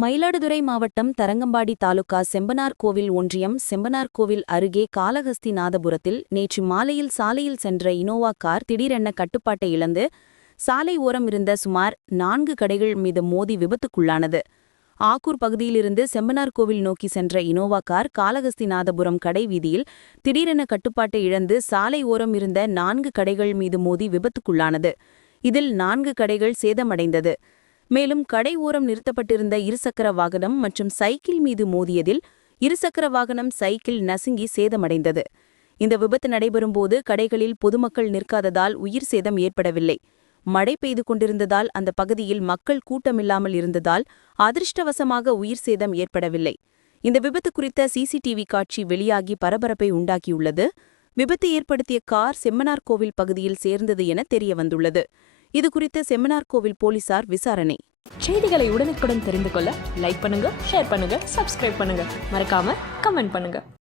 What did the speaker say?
மயிலாடுதுறை மாவட்டம் தரங்கம்பாடி தாலுகா செம்பனார் கோவில் ஒன்றியம் செம்பனார் கோவில் அருகே காளஹஸ்திநாதபுரத்தில் நேற்று மாலையில் சாலையில் சென்ற இனோவா கார் திடீரென கட்டுப்பாட்டை இழந்து சாலை ஓரம் இருந்த சுமார் நான்கு கடைகள் மீது மோதி விபத்துக்குள்ளானது. ஆக்கூர் பகுதியிலிருந்து செம்பனார் கோவில் நோக்கி சென்ற இனோவா கார் காளஹஸ்திநாதபுரம் கடை வீதியில் திடீரென கட்டுப்பாட்டை இழந்து சாலை ஓரம் இருந்த நான்கு கடைகள் மீது மோதி விபத்துக்குள்ளானது. இதில் நான்கு கடைகள் சேதமடைந்தது. மேலும் கடை ஓரம் நிறுத்தப்பட்டிருந்த இருசக்கர வாகனம் மற்றும் சைக்கிள் மீது மோதியதில் இருசக்கர வாகனம் சைக்கிள் நசுங்கி சேதமடைந்தது. இந்த விபத்து நடைபெறும்போது கடைகளில் பொதுமக்கள் நிற்காததால் உயிர் சேதம் ஏற்படவில்லை. மழை பெய்து கொண்டிருந்ததால் அந்த பகுதியில் மக்கள் கூட்டமில்லாமல் இருந்ததால் அதிர்ஷ்டவசமாக உயிர் சேதம் ஏற்படவில்லை. இந்த விபத்து குறித்த சிசிடிவி காட்சி வெளியாகி பரபரப்பை உண்டாக்கியுள்ளது. விபத்து ஏற்படுத்திய கார் செம்மனார் கோவில் பகுதியில் சேர்ந்தது என இது குறித்து செமினார் கோவில் போலீசார் விசாரணை. செய்திகளை உடனுக்குடன் தெரிந்து கொள்ள லைக் பண்ணுங்க ஷேர் பண்ணுங்க சப்ஸ்கிரைப் பண்ணுங்க. மறக்காம கமெண்ட் பண்ணுங்க.